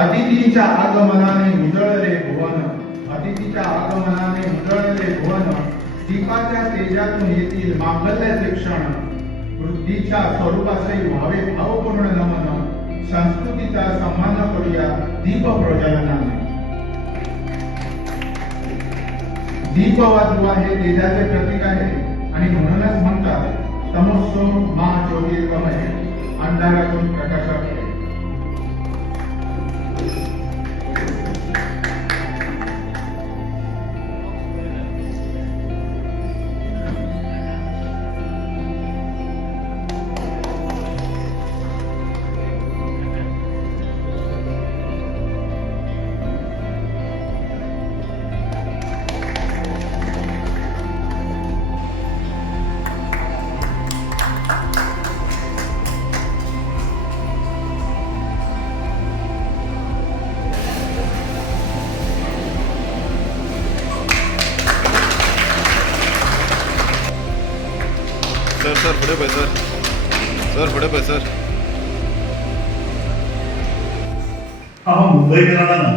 अतिथीच्या आगमनाने उजळले भुवन, अतिथीच्या आगमनाने उजळले भुवन, दीपाच्या तेजातून येतील मांगल्याचे क्षण, वृद्धीच्या स्वरूपासही व्हावे भावपूर्ण नमन, संस्कृतीचा सन्मान करूया दीप प्रज्वलनाने. दीप वाजवा हे तेजाचे प्रतीक आहे आणि म्हणूनच म्हणतात तमोसो मा ज्योतिर्गमय, अंधारातून प्रकाशाकडे. सर पुढे पाय सर पुढे पाय सर. हा मुंबईकरांना ना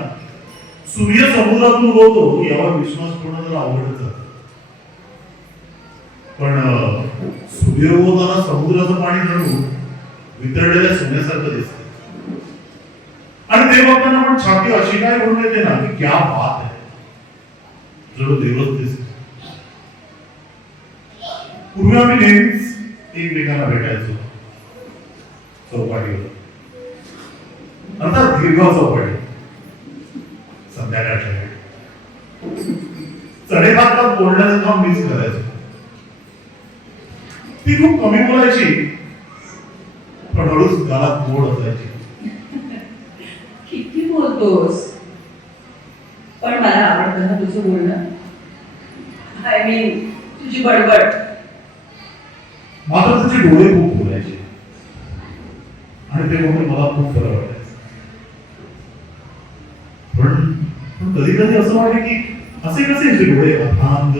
सूर्य समुद्रातून उगवतो यावर विश्वास ठेवणं जरा अवघडच आहे. पण सूर्य उगवताना समुद्राचं पाणी जणू वितळलेल्या सोन्यासारखं दिसतं आणि ते बघताना पण छाती अशी काय म्हणून येते ना की क्या बात आहे, जणू देवच दिसतो. पूर्वी आम्ही नेहमीच एकमेकांना भेटायचो चौपाटीवर, अर्थात दीर्घ चौपाटी, संध्याकाळच्या वेळी चढेखातात बोलण्याचं काम मीच करायचो. ती खूप कमी बोलायची पण हळूच गालात गोड असायची. किती बोलतोस, पण मला आवडतं ना तुझं बोलणं. आय मीन तुझी बडबड. मात्र तिचे डोळे खूप बोलायचे आणि ते बघून मला खूप बरं वाटायचं. पण कधी कधी असं वाटतं की असे कसे असे डोळे अथांग,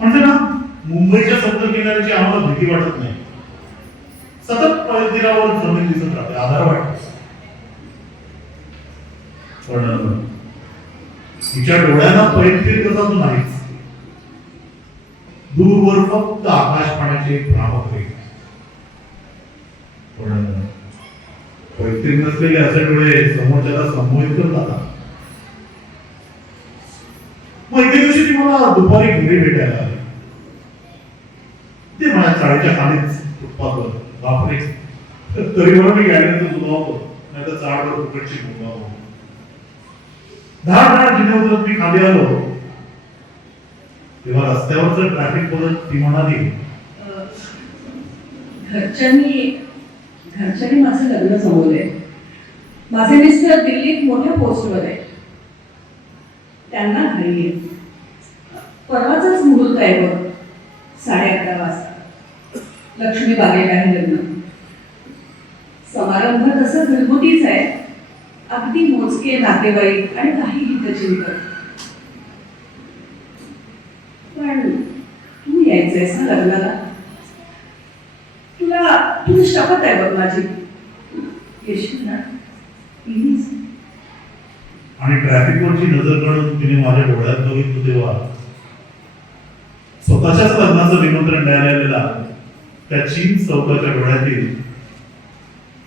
म्हणजे ना मुंबईच्या समुद्र किनाऱ्याची आम्हाला भीती वाटत नाही, सतत पळतीरावर जमीन दिसत राहते, आधार वाटतो. पण तिच्या डोळ्यांना पैतीर कसा तो नाहीच. दूरवर फक्त आकाश पाण्याचे भ्रामक रेख. पण पैतीर नसलेले असे डोळे समोरच्याला संमोहित करत जातात. मग एके दिवशी ती मला दुपारी घरी भेटायला आली. ते माझ्या चाळीच्या खालीच फुटपाथवर. बापरे, तरी मला मी गॅलरीत जुलावतो, नाही तर चाळवर फुकटची मुलावतो. धाड जिने उतरत मी खाली आलो तेव्हा रस्त्यावरचं ट्रॅफिक बघत ती म्हणाली, घरच्यांनी माझं लग्न जमवलंय. माझे मिस्टर दिल्लीत मोठ्या पोस्टवर आहे. त्यांना घरी ये. परवाचाच मुहूर्त आहे बघ, 11:30 वाजता. लक्ष्मी बागेत आहे लग्न. समारंभ तसं घरगुतीच आहे, अगदी मोजके नातेवाईक आणि काही हितचिंतक. पण तू यायचंयस ना लग्नाला? तुला शपथ आहे बघ माझी, येशील ना प्लीज? आणि ट्रॅफिकवरची नजर काढून तिने माझ्या डोळ्यात बघितलं तेव्हा स्वतःच्याच लग्नाचं निमंत्रण द्यायला आलेला त्या चीन चौकाच्या डोळ्यातील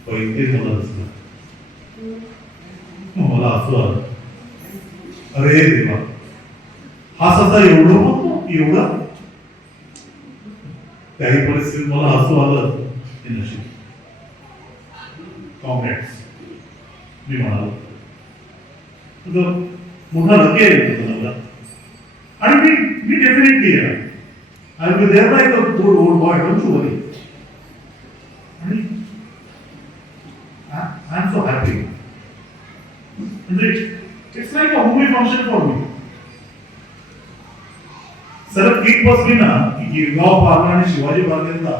पैतीर मला दिसलं. मला असं आलं, अरे देवा, हा सध्या एवढं एवढं. त्याही परिस्थितीत मला हसू आलं. ते नशीब. कॉम्रेड्स, मी म्हणालो, तुझं मोठा लकी आहे तुझं. आणि मी डेफिनेटली येणार. I will be there like a good old boy, don't you worry. आणि आय एम सो हॅपी. म्हणजे it's like a movie function for me. Sir kick बसली ना की गिरगाव पार्ला आणि शिवाजी पार्लेला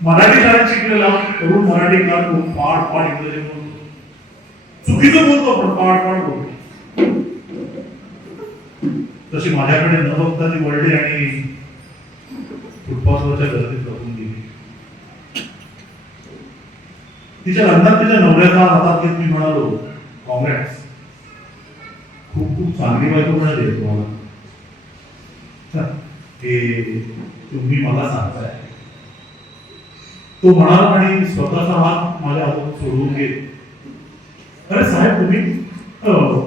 मराठी शाळेत शिकलेला तरुण मराठीकार पाड इंग्रजी बोलतो. चुकीचं बोलतो पण पाड बोलतो. तशी माझ्याकडे न बघता ती वळली आणि फुटपाथवरच्या गर्दीत लपून गेली. तिच्या लग्नात तिच्या नवऱ्याचा हातात घेत मी म्हणालो काँग्रेस. खूप खूप चांगली बायको म्हणाली तुम्हाला. हे तुम्ही मला सांगताय. तो म्हणाला आणि स्वतःचा हात माझ्या हातून सोडून घेत, अरे साहेब तुम्ही,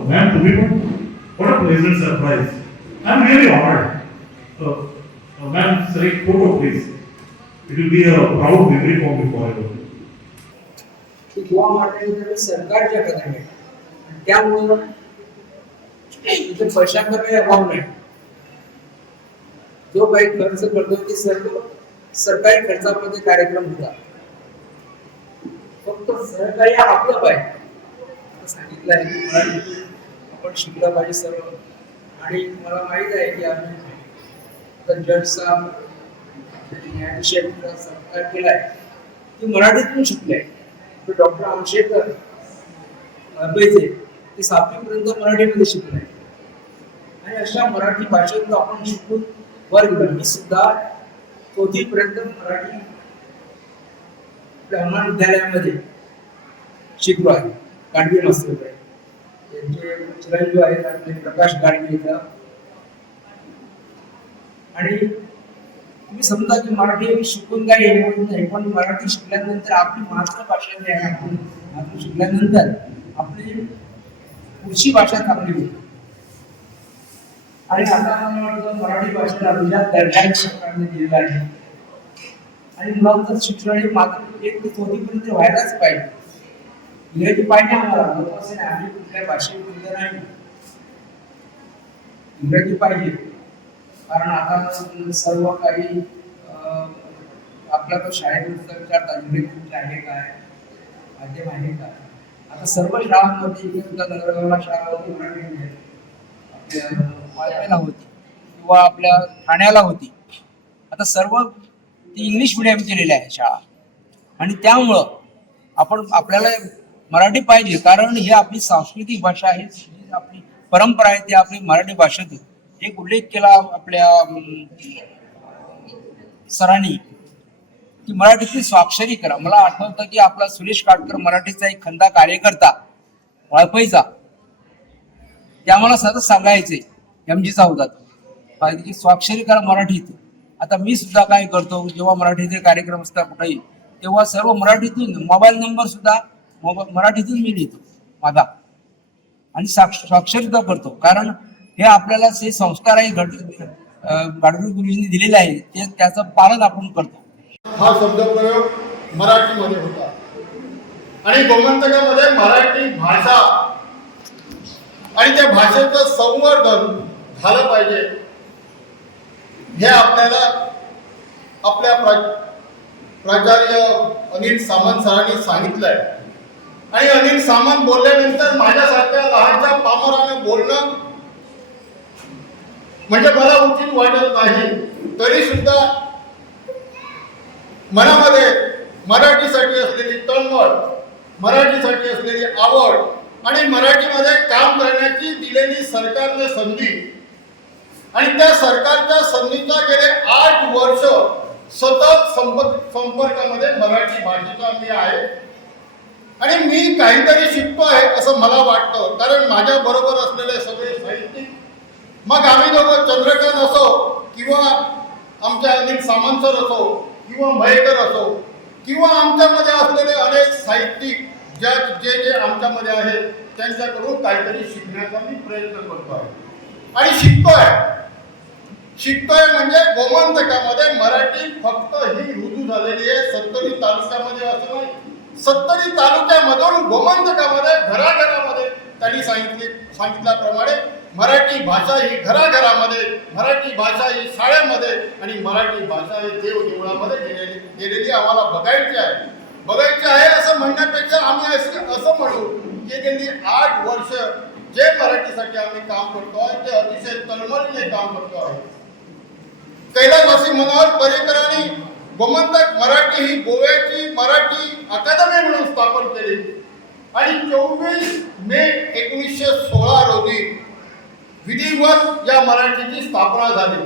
मॅम तुम्ही पण, what a pleasant surprise. I am really honoured. Ma'am sir एक photo please. It will be a proud memory for me forever. किंवा मात्र सरकारच्या कदम आहे, त्यामुळं इथे पैशांचा काही अभाव नाही. जो काही खर्च करतो ते सर्व सरकारी खर्चामध्ये कार्यक्रम होतात. फक्त सहकार्य आपलं पाहिजे सांगितलं आहे की मराठी आपण शिकलं पाहिजे सर्व. आणि मला माहित आहे की आम्ही जज साहेब न्यायाधीशांचा सत्कार केलाय ती मराठीतून शिकले. डॉक्टर आमशेकर मुंबईचे ते 7वी पर्यंत मराठीमध्ये शिकले आणि अशा मराठी भाषेतून आपण शिकून वर गेलो. मी सुद्धा 4थी पर्यंत मराठी ब्राह्मण विद्यालयामध्ये शिकलो आहे. गाडगे मास्तर त्यांचे चिरंजीव आहेत आपले प्रकाश गाडगे इथं. आणि तुम्ही समजा की मराठी शिकून काही हे होत नाही, पण मराठी शिकल्यानंतर आपली मातृभाषा जी आहे आपण मातृ शिकल्यानंतर आपली पुढची भाषा चांगली होती. आणि आता मला वाटतं मराठी भाषेला अभिजात दर्जा सरकारने दिलेला आहे आणि मुलांचं शिक्षण हे मात्र 1 ते 4थी पर्यंत व्हायलाच पाहिजे. इंग्रजी पाहिजे आम्हाला, असं नाही आम्ही कुठल्या भाषेत नाही, इंग्रजी पाहिजे. कारण आता सर्व काही आपला तो शाळेत विचारतात इंग्रजी आहे काय, माध्यम आहे काय. आता सर्व शाळांमध्ये नगरगावला शाळा होती मराठी आपल्या वाळव्याला होती किंवा आपल्या ठाण्याला होती. आता सर्व ती इंग्लिश मिडियम केलेली आहे शाळा. आणि त्यामुळं आपण आपल्याला मराठी पाहिजे, कारण ही आपली सांस्कृतिक भाषा आहे, आपली परंपरा आहे, ती आपली मराठी भाषेतून एक उल्लेख केला आपल्या सरांनी की मराठीतली स्वाक्षरी करा. मला आठवतं की आपला सुरेश काटकर मराठीचा एक खंदा कार्यकर्ता वाळपईचा, ते आम्हाला सतत सांगायचे एमजीचा होता की स्वाक्षरी करा मराठीत. आता मी सुद्धा काय करतो, जेव्हा मराठीचे कार्यक्रम असतात कुठेही तेव्हा सर्व मराठीतून, मोबाईल नंबर सुद्धा मराठीतून मी लिहितो माझा आणि स्वाक्षरिता करतो. कारण हे आपल्याला जे संस्कार आहे गाडगे गुरुजींनी दिलेले आहे ते त्याचं पालन आपण करतो. हा शब्दप्रयोग मराठीमध्ये होता आणि गोमंतकामध्ये मराठी भाषा आणि त्या भाषेचं संवर्धन झालं पाहिजे हे आपल्याला आपल्या प्राचार्य अनिल सामंत सरांनी सांगितलंय. आणि अनिल सामंत बोलल्यानंतर माझ्यासारख्या लहानच्या पामरानं बोलणं म्हणजे मला उचित वाटत नाही. तरी सुद्धा मनामध्ये मराठीसाठी असलेली तळमळ, मराठीसाठी असलेली आवड आणि मराठीमध्ये काम करण्याची दिलेली सरकारने संधी आणि त्या सरकारच्या संधीचा गेले 8 वर्ष सतत संपर्कामध्ये मराठी भाषेचा मी आहे आणि मी काहीतरी शिकतो आहे असं मला वाटतं. कारण माझ्या बरोबर असलेले सगळे साहित्यिक, मग आम्ही दोघं चंद्रकांत असो किंवा आमच्या अनिल सामंत सर असो किंवा मयेकर असो किंवा आमच्यामध्ये असलेले अनेक साहित्यिक जे आमच्यामध्ये आहेत त्यांच्याकडून काहीतरी शिकण्याचा मी प्रयत्न करतो आहे आणि शिकतोय म्हणजे गोमंतकामध्ये मराठी फक्त ही रुजू झालेली आहे 70 तालुक्यामध्ये असं नाही. 70 तालुक्यामधून गोमंतकामध्ये घराघरामध्ये त्यांनी सांगितल्याप्रमाणे मराठी भाषा ही घराघरामध्ये, मराठी भाषा ही शाळेमध्ये आणि मराठी भाषा ही देवदेवळामध्ये गेलेली आम्हाला बघायची आहे असं म्हणण्यापेक्षा आम्ही असं म्हणू की गेली 8 वर्ष जे मराठीसाठी आम्ही काम करतो आहे ते अतिशय तळमळीने काम करतो आहे. कैलासवासी मनोहर पर्रिकरांनी गोमंतक मराठी ही गोव्याची मराठी अकादमी म्हणून स्थापन केली आणि 24 मे 1916 रोजी विधिवत या मराठीची स्थापना झाली.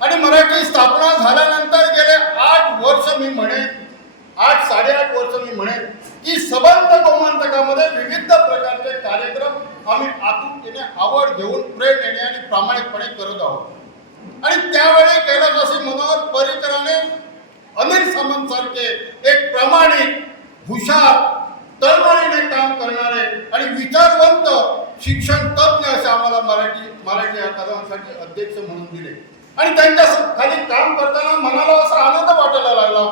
आणि मराठी स्थापना झाल्यानंतर गेले 8 वर्ष मी म्हणेन 8 साडेआठ वर्ष मी म्हणेन की सबंध गोमंतकामध्ये विविध प्रकारचे कार्यक्रम आम्ही आतुरतेने आवड घेऊन प्रेरणेने आणि प्रामाणिकपणे करत आहोत. आणि त्यावेळी कैलासवासी मनोहर पर्रिकरांनी अनिल सामंत सारखे एक प्रामाणिक, हुशार, तळमळीने काम करणारे आणि विचारवंत शिक्षण तज्ञ असे आम्हाला मराठी अकादमीसाठी अध्यक्ष म्हणून दिले. आणि त्यांच्या खाली काम करताना मनाला असा आनंद वाटायला लागला,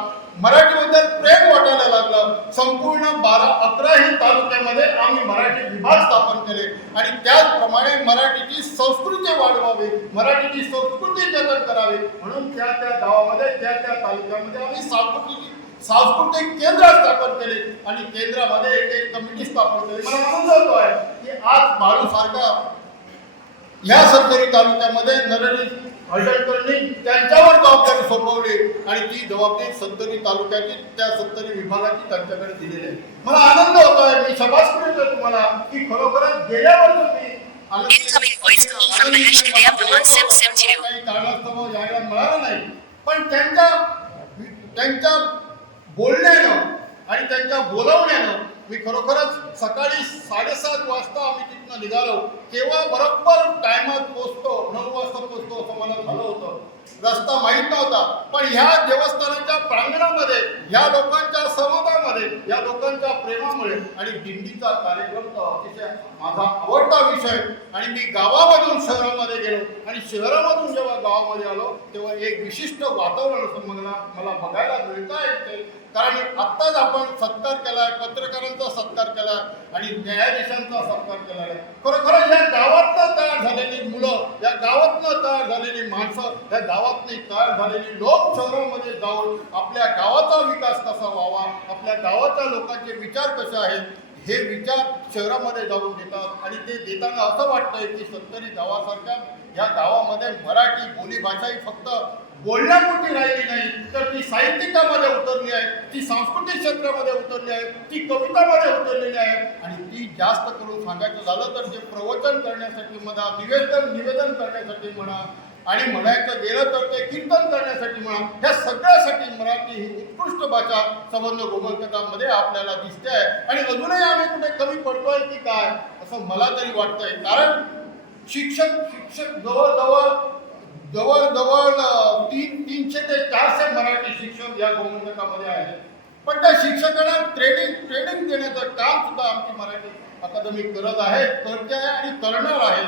मराठीबद्दल प्रेम वाटायला लागलं. संपूर्ण 12-11 तालुक्यामध्ये आम्ही मराठी विभाग स्थापन केले आणि त्याचप्रमाणे मराठीची संस्कृती वाढवावी, मराठीची संस्कृती जतन करावी म्हणून त्या गावामध्ये त्या तालुक्यामध्ये आम्ही सांस्कृतिक केंद्र स्थापन केले आणि केंद्रामध्ये एक कमिटी स्थापन केली. मला आनंद होतो आहे की आज बाळूसारखा या सरकारी तालुक्यामध्ये नरहरी हळदणकरांनी त्यांच्यावर जबाबदारी सोपवली आणि ती जबाबदारी सत्तरी तालुक्याची, त्या सत्तरी विभागाची त्यांच्याकडे दिलेली आहे. मला आनंद होतो आहे, मी शबास करतो तुम्हाला की खरोखरच गेल्या वर्षी काही कारणास्तव यायला मिळालं नाही, पण त्यांच्या बोलण्यानं आणि त्यांच्या बोलवण्यानं मी खरोखरच सकाळी 7:30 वाजता आम्ही तिथनं निघालो. केव्हा बरोबर टायमात पोहोचतो, 9 वाजता पोहोचतो असं मला झालं होतं. रस्ता माहीत नव्हता, पण ह्या देवस्थानाच्या प्रांगणामध्ये, ह्या लोकांच्या संवादामध्ये, या लोकांच्या प्रेमामुळे आणि दिंडीचा कार्यक्रम तो अतिशय माझा आवडता विषय. आणि मी गावामधून शहरामध्ये गेलो आणि शहरामधून जेव्हा गावामध्ये आलो तेव्हा एक विशिष्ट वातावरण असं मला बघायला मिळतं येते. कारण आत्ताच आपण सत्कार केलाय, पत्रकारांचा सत्कार केलाय आणि न्यायाधीशांचा सत्कार केला आहे. खरोखर या गावातनं तयार झालेली मुलं, या गावातनं तयार झालेली माणसं, या गावातनं तयार झालेली लोक शहरामध्ये जाऊन आपल्या गावाचा विकास कसा व्हावा, आपल्या गावाच्या लोकांचे विचार कसे आहेत हे विचार शहरामध्ये जाऊन देतात. आणि ते देताना असं वाटतंय की सत्तरी गावासारख्या या गावामध्ये मराठी बोलीभाषा ही फक्त बोलण्यापुरती राहिली नाही, तर ती साहित्यिकामध्ये उतरली आहे, ती सांस्कृतिक क्षेत्रामध्ये उतरली आहे, ती कवितामध्ये उतरलेली आहे. आणि ती जास्त करून सांगायचं झालं तर ते प्रवचन करण्यासाठी म्हणा, निवेदन करण्यासाठी म्हणा, आणि म्हणायचं गेलं तर ते कीर्तन करण्यासाठी म्हणा, ह्या सगळ्यासाठी मराठी ही उत्कृष्ट भाषा सबंध गोमंतकामध्ये आपल्याला दिसते आहे. आणि अजूनही आम्ही कुठे कमी पडतोय की काय असं मला तरी वाटतंय. कारण शिक्षक जवळजवळ 300 ते 400 मराठी शिक्षक या गोमंतकामध्ये आहेत. पण त्या शिक्षकांना ट्रेनिंग देण्याचं काम सुद्धा आमची मराठी अकादमी करत आहे, करते आहे आणि करणार आहे.